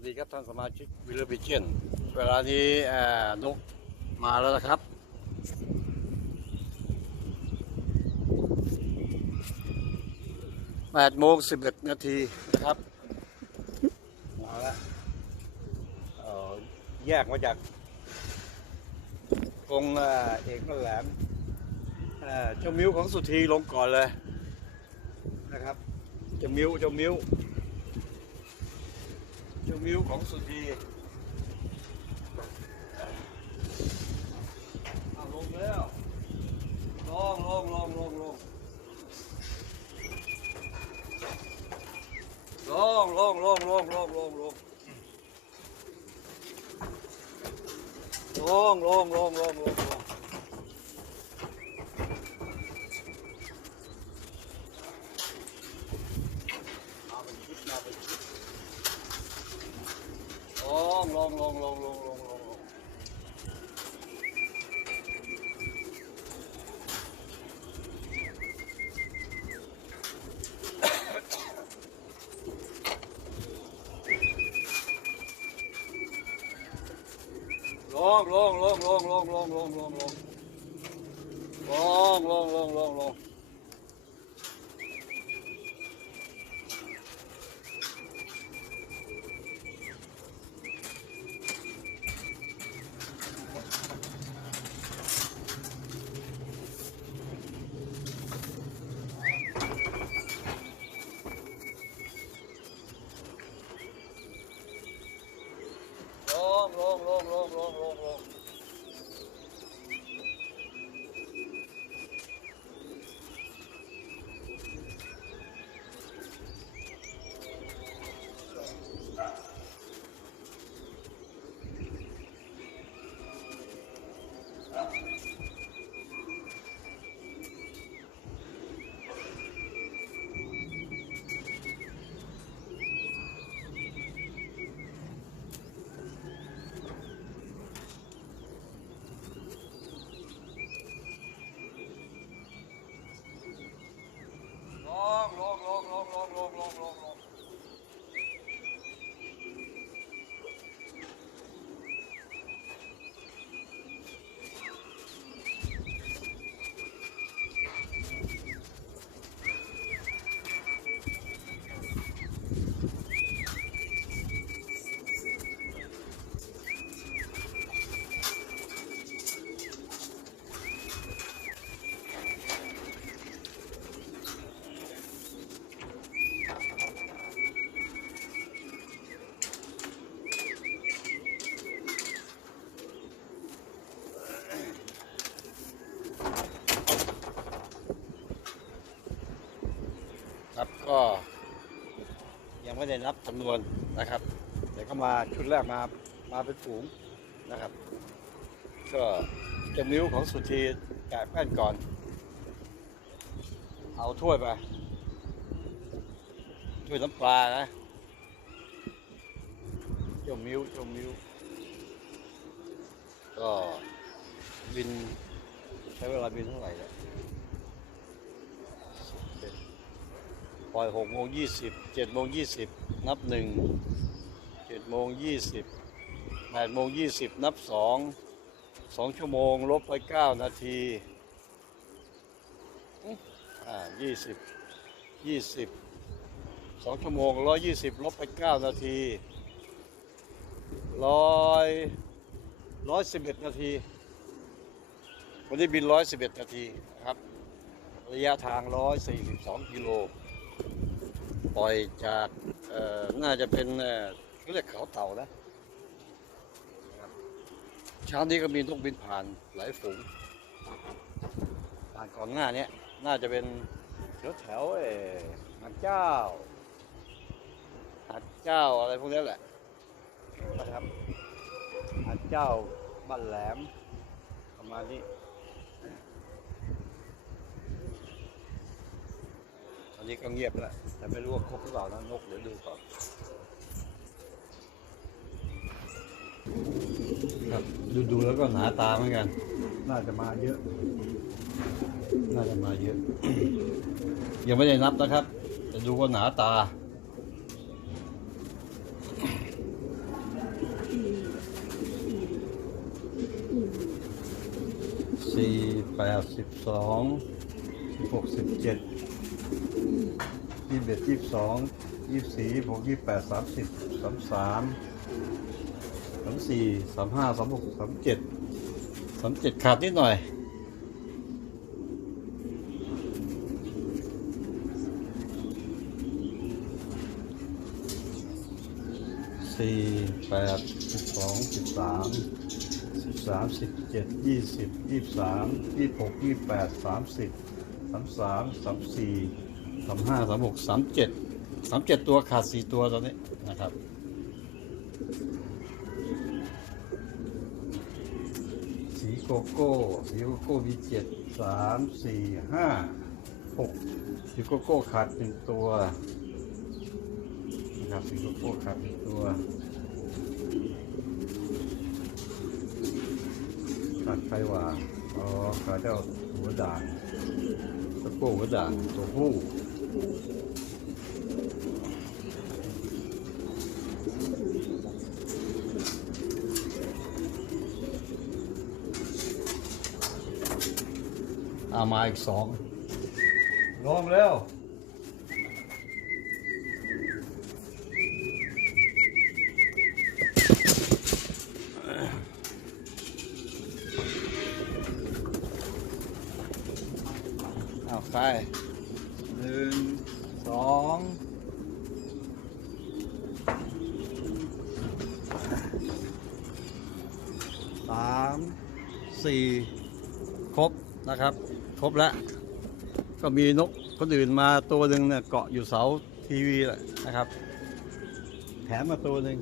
วัสดีครับท่านสมาชิกวิลเลอร์บิเชนเวลานี้นกมาแล้วนะครับแปดโมงสิบเอ็ดนาทีนะครับ มาแล้วแยกมาจากกรงเอกนั่แหลมเจ้ามิ้วของสุธีลงก่อนเลยนะครับ เจ้ามิ้ว เจ้ามิ้ว ชมวิวของสุธีลงแล้วลองลองลองลองลองลองลองลองลองลองลองลองลองลงลงลอง งลงลงลงลงลงลงลงลงลงลงลงลงลงลงลงลงลงลง ไม่ได้นับจำนวนนะครับ แต่ก็มาชุดแรกมามาเป็นฝูงนะครับ ก็จะมิ้วของสุธีแกะแป้นก่อน เอาถ้วยไปถ้วยน้ำปลานะจมิ้วจมิ้ว ก็บินใช้เวลาบินเท่าไหร่เนี่ยสิบเอ็ดป ล่อยหกโมงยี่สิบเจ็ดโมงยี่สิบนับหนึ่งเจ็ดโมงยี่สิบแปดโมงยี่สิบนับสองสองชั่วโมง ลบไปเก้านาทีอ่ายี่สิบยี่สิบสองชั่วโมงร้อยยี่สิบลบไปเก้านาทีร้อยร้อยสิบเอ็ดนาที วันนี้บินร้อยสิบเอ็ดนาทีนะครับ ระยะทางร้อยสี่สิบสองกิโล ปล่อยจากเอ่อน่าจะเป็นเอ่อเขาเรียกเขาเต่านะเช้านี้ก็มีนกบินผ่านหลายฝูง ผ่านก่อนหน้าเนี้ยน่าจะเป็นแถวแถวเอ่อหาดเจ้าหาดเจ้าอะไรพวกนี้แหละนะครับหาดเจ้าบ้านแหลมประมาณนี้ นี้ก็เงียบแล้วแต่ไม่รู้ว่าครบหรือเปล่านะนกเดี๋ยวดูก่อนครับดูดูแล้วก็หนาตาเหมือนกัน น่าจะมาเยอะ น่าจะมาเยอะ ยังไม่ได้นับนะครับ จะดูว่าหนาตา สี่แปดสิบสอง หกสิบเจ็ดยี่สิบเอ็ดยี่สิบสองยี่สิบสี่หกยี่สิบแปดสามสิบสามสามสามสี่สามห้าสามหกสามเจ็ดสามเจ็ดขาดนิดหน่อยสี่แปดสิบสองสิบสามสิบสามสิบเจ็ดยี่สิบยี่สามยี่หกยี่แปดสามสิบ สามสามสามสี่สามห้าสามหกสามเจ็ดสามเจ็ดตัวขาดสี่ตัวตอนนี้นะครับสีโกโก้สีโกโก้มีเจ็ดสามสี่ห้าหกสีโกโก้ขาดหนึ่งตัวนะครับสีโกโก้ขาดหนึ่งตัวขาดใครวะ อ๋อขาดเจ้าหัวด่างโกโก้หัวด่างตัวผู้เอามาอีกสองลงแล้ว ไปหนึ่งสองสามสี่ครบนะครับ ครบแล้ว ก็มีนกคนอื่นมาตัวหนึ่งเนี่ยเกาะอยู่เสาทีวีแหละนะครับ แถมมาตัวหนึ่ง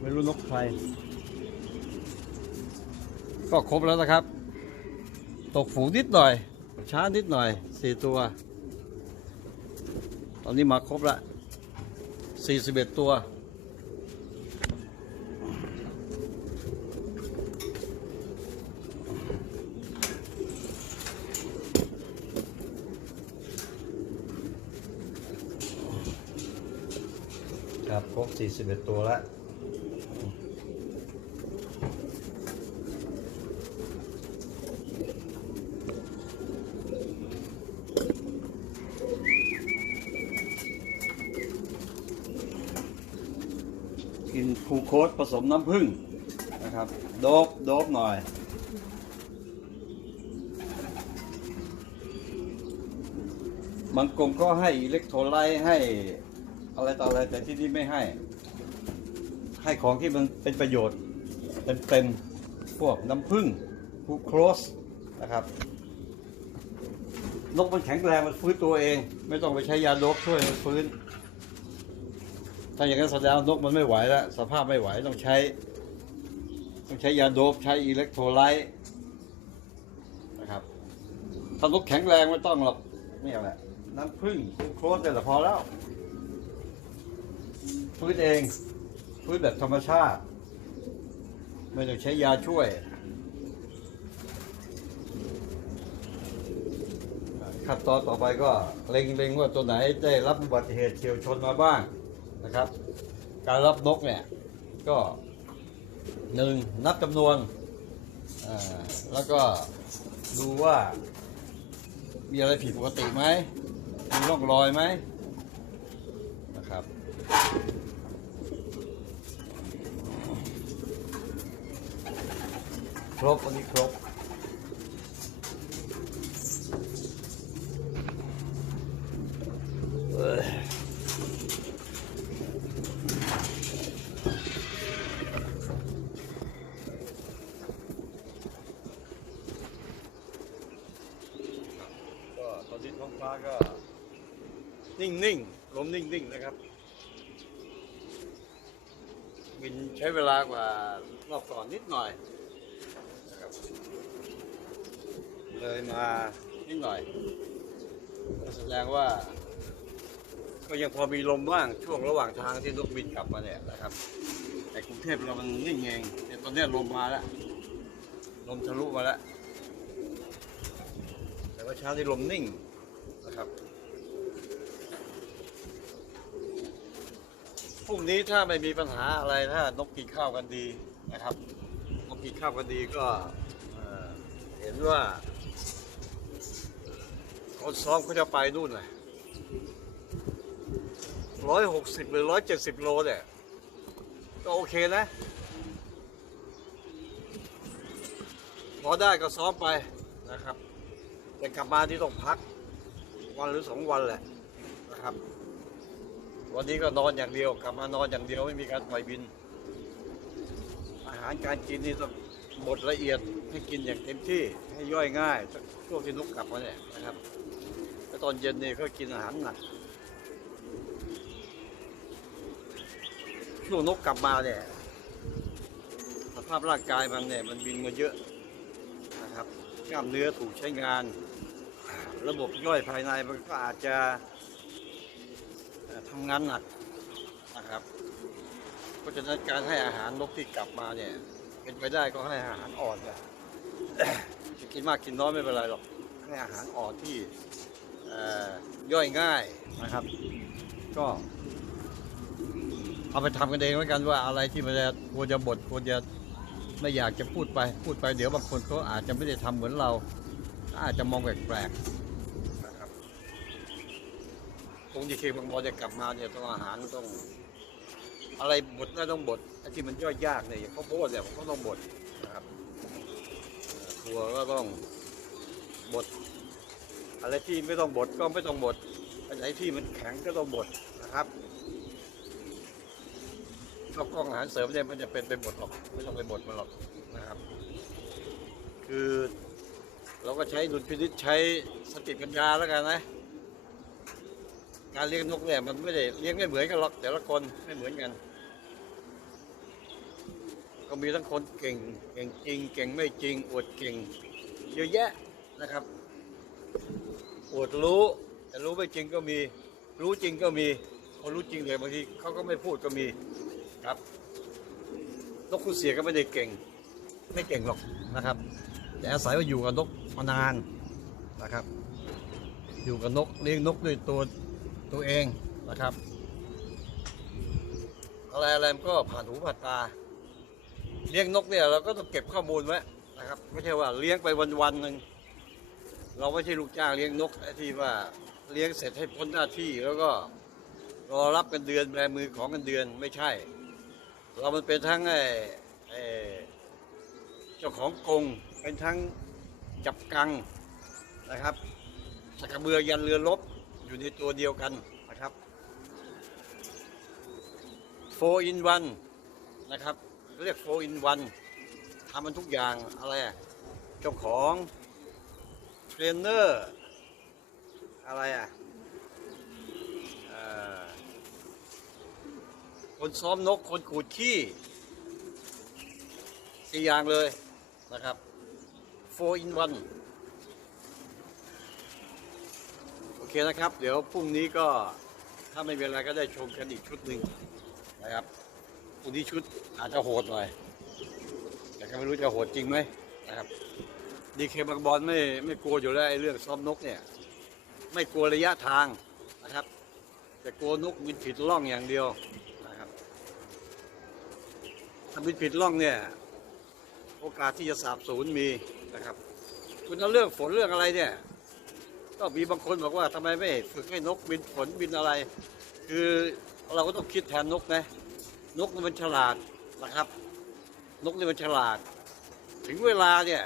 ไม่รู้นกใคร ก็ครบแล้วนะครับ ตกฝูงนิดหน่อย ช้านิดหน่อยสี่ตัว ตอนนี้มาครบละสี่สิบเอ็ดตัวครับครบสี่สิบเอ็ดตัวแล้ว คูโคสผสมน้ำผึ้งนะครับ โดบโดบหน่อย บางกลมก็ให้อิเล็กโทรไลต์ให้อะไรต่ออะไรแต่ที่นี่ไม่ให้ ให้ของที่มันเป็นประโยชน์ เต็มๆพวกน้ำผึ้งคูโคสนะครับนกมันแข็งแรงมันฟื้นตัวเอง ไม่ต้องไปใช้ยาโดบช่วยมันฟื้น ถ้าอย่างนั้นแสดงนกมันไม่ไหวแล้วสภาพไม่ไหวต้องใช้ ต้องใช้ยาโดบใช้อิเล็กโทรไลต์นะครับ ถ้านกแข็งแรงไม่ต้องหรอกนี่แหละน้ำผึ้งโครสเนี่ละพอแล้วฟื้นเองฟื้นแบบธรรมชาติ ไม่ต้องใช้ยาช่วยขั้นตอนต่อไปก็เล็งๆว่าตัวไหนได้รับอุบัติเหตุเฉียวชนมาบ้าง นะครับ การรับนกเนี่ยก็หนึ่งนับจำนวนแล้วก็ดูว่า มีอะไรผิดปกติไหมมีร่องรอยไหมนะครับครบวันนี้ครบก็ตอ นนี้ท้องฟ้าก็ นิ่งๆ ลมนิ่งๆ นะครับ บินใช้เวลากว่ารอบก่อนนิดหน่อยนะครับเลยมานิดหน่อยแสดงว่า ก็ยังพอมีลมบ้างช่วงระหว่างทางที่นกบินกลับมาเนี่ยนะครับแต่กรุงเทพเรามันนิ่งเองแต่ตอนนี้ลมมาแล้ว ลมทะลุมาแล้วแต่ว่าเช้านี้ลมนิ่ง นะครับพรุ่งนี้ถ้าไม่มีปัญหาอะไรถ้านกกินข้าวกันดีนะครับนกกินข้าวกันดีก็เห็นว่าคนซ้อมเขาจะไปนู่นเลยร้อยหกสิบหรือร้อยเจ็ดสิบโลเนี่ยก็โอเคนะ พอได้ก็ซ้อมไปนะครับ แต่กลับมาที่ต้องพัก วันหรือสองวันแหละนะครับ วันนี้ก็นอนอย่างเดียวกลับมานอนอย่างเดียวไม่มีการปล่อยบิน อาหารการกินนี่ต้องบดละเอียดให้กินอย่างเต็มที่ให้ย่อยง่ายช่วงที่นกกลับมาเนี่ยนะครับแล้วตอนเย็นนี่ก็กินอาหารหนักช่วงนกกลับมาเนี่ยสภาพร่างกายมันเนี่ยมันบินมาเยอะนะครับกล้ามเนื้อถูกใช้งาน ระบบย่อยภายในมันก็อาจจะทำงานหนักนะครับ เพราะฉะนั้นการให้อาหารนกที่กลับมาเนี่ย เป็นไปได้ก็ให้อาหารอ่อนเนี่ยจะกินมากกินน้อยไม่เป็นไรหรอกให้อาหารอ่อนที่ย่อยง่ายนะครับ ก็ เอาไปทำกันเองแล้วกันว่าอะไรที่มันจะควรจะบดควรจะไม่อยากจะพูดไปพูดไปเดี๋ยวบางคนเขาอาจจะไม่ได้ทำเหมือนเราอาจจะมองแปลกๆนะครับค งจะเคบางบอจะกลับมาเนี่ยต้องอาหารต้อง อะไรบดได้ต้องบดไอ้ที่มันย่อยยากเนี่ยอย่างข้าโพดเนี่ยมันก็ต้องบดนะครับถั่วก็ต้องบด อะไรที่ไม่ต้องบดก็ไม่ต้องบดอันไหนที่มันแข็งก็ต้องบดนะครับข้าวกล้องอาหารเสริมเนี่ยมันจะเป็นไปบดหรอกไม่ต้องไปบดมันหรอกนะครับ คือเราก็ใช้ดุลพินิจใช้สติปัญญาแล้วกันนะ การเลี้ยงนกเนี่ยมันไม่ได้เลี้ยงไม่เหมือนกันหรอกแต่ละคนไม่เหมือนกัน ก็มีทั้งคนเก่งเก่งจริง เก่งไม่จริง อวดเก่งเยอะแยะนะครับ อวดรู้แต่รู้ไม่จริงก็มี รู้จริงก็มีคนรู้จริงเลยบางทีเขาก็ไม่พูดก็มีครับนกคุณเสียก็ไม่ได้เก่ง ไม่เก่งหรอกนะครับ แต่อาศัยว่าอยู่กับนกมานานนะครับ อยู่กับนกเลี้ยงนกด้วยตัว ตัวเองนะครับ อะไรอะไรมันก็ผ่านหูผ่านตา เลี้ยงนกเนี่ยเราก็ต้องเก็บข้อมูลไว้นะครับ ไม่ใช่ว่าเลี้ยงไปวันวันๆหนึ่งเราไม่ใช่ลูกจ้างเลี้ยงนกไอ้ที่ว่าเลี้ยงเสร็จให้พ้นหน้าที่แล้วก็รอรับเงินเดือนแบมือของเงินเดือนไม่ใช่ เรามันเป็นทั้งไอ้เจ้าของกรงเป็นทั้งจับกังนะครับสกเบือยันเรือรบ อยู่ในตัวเดียวกันนะครับ4 in 1นะครับ เรียก4 in 1ทำมันทุกอย่างอะไรอะเจ้าของเทรนเนอร์อะไรอะคนซ้อมนกคนขูดขี้สี่อย่างเลยนะครับ 4 in 1โอ เคนะครับ เดี๋ยวพรุ่งนี้ก็ถ้าไม่เป็นไรก็ได้ชมกันอีกชุดหนึ่งนะครับพรุ่งนี้ชุดอาจจะโหดหน่อย แต่ก็ไม่รู้จะโหดจริงไหมนะครับดีเคบางบอลไม่ไม่กลัวอยู่แล้วไอ้เรื่องซ้อมนกเนี่ย ไม่กลัวระยะทางนะครับ แต่กลัวนกบินผิดล่องอย่างเดียวนะครับถ้าบินผิดล่องเนี่ย โอกาสที่จะสาบสูญมีนะครับ คุณเอาเรื่องฝนเรื่องอะไรเนี่ย ก็มีบางคนบอกว่าทำไมไม่ฝึกให้นกบินฝนบินอะไร คือเราก็ต้องคิดแทนนกนะ นกมันฉลาดนะครับ นกนี่มันฉลาด ถึงเวลาเนี่ย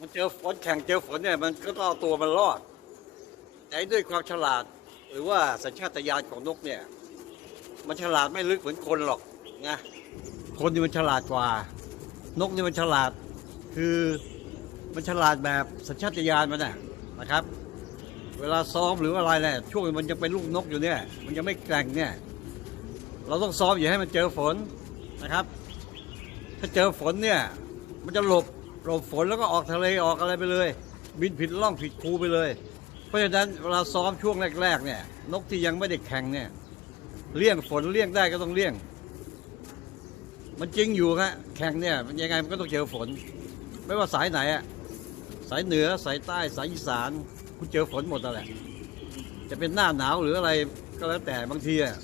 มันเจอฝนแข่งเจอฝนเนี่ยมันก็ต้องเอาตัวมันรอดแต่ด้วยความฉลาดหรือว่าสัญชาตญาณของนกเนี่ย มันฉลาดไม่ลึกเหมือนคนหรอกนะคนนี่มันฉลาดกว่า นกนี่มันฉลาด คือมันฉลาดแบบสัญชาตญาณมันนะ นะครับ เวลาซ้อมหรืออะไรเนี่ยช่วงมันจะเป็นลูกนกอยู่เนี่ย มันยังไม่แกร่งเนี่ย เราต้องซ้อมอย่าให้มันเจอฝนนะครับ ถ้าเจอฝนเนี่ย มันจะหลบหลบฝนแล้วก็ออกทะเลออกอะไรไปเลย บินผิดล่องผิดคูไปเลย เพราะฉะนั้นเวลาซ้อมช่วงแรก ๆ เนี่ย นกที่ยังไม่ได้แข่งเนี่ยเลี่ยงฝนเลี่ยงได้ก็ต้องเลี่ยง มันจริงอยู่ครับแข่งเนี่ยยังไงมันก็ต้องเจอฝน ไม่ว่าสายไหนอะ สายเหนือสายใต้สายอีสาน คุณเจอฝนหมดแล้วแหละ จะเป็นหน้าหนาวหรืออะไรก็แล้วแต่บางทีอะ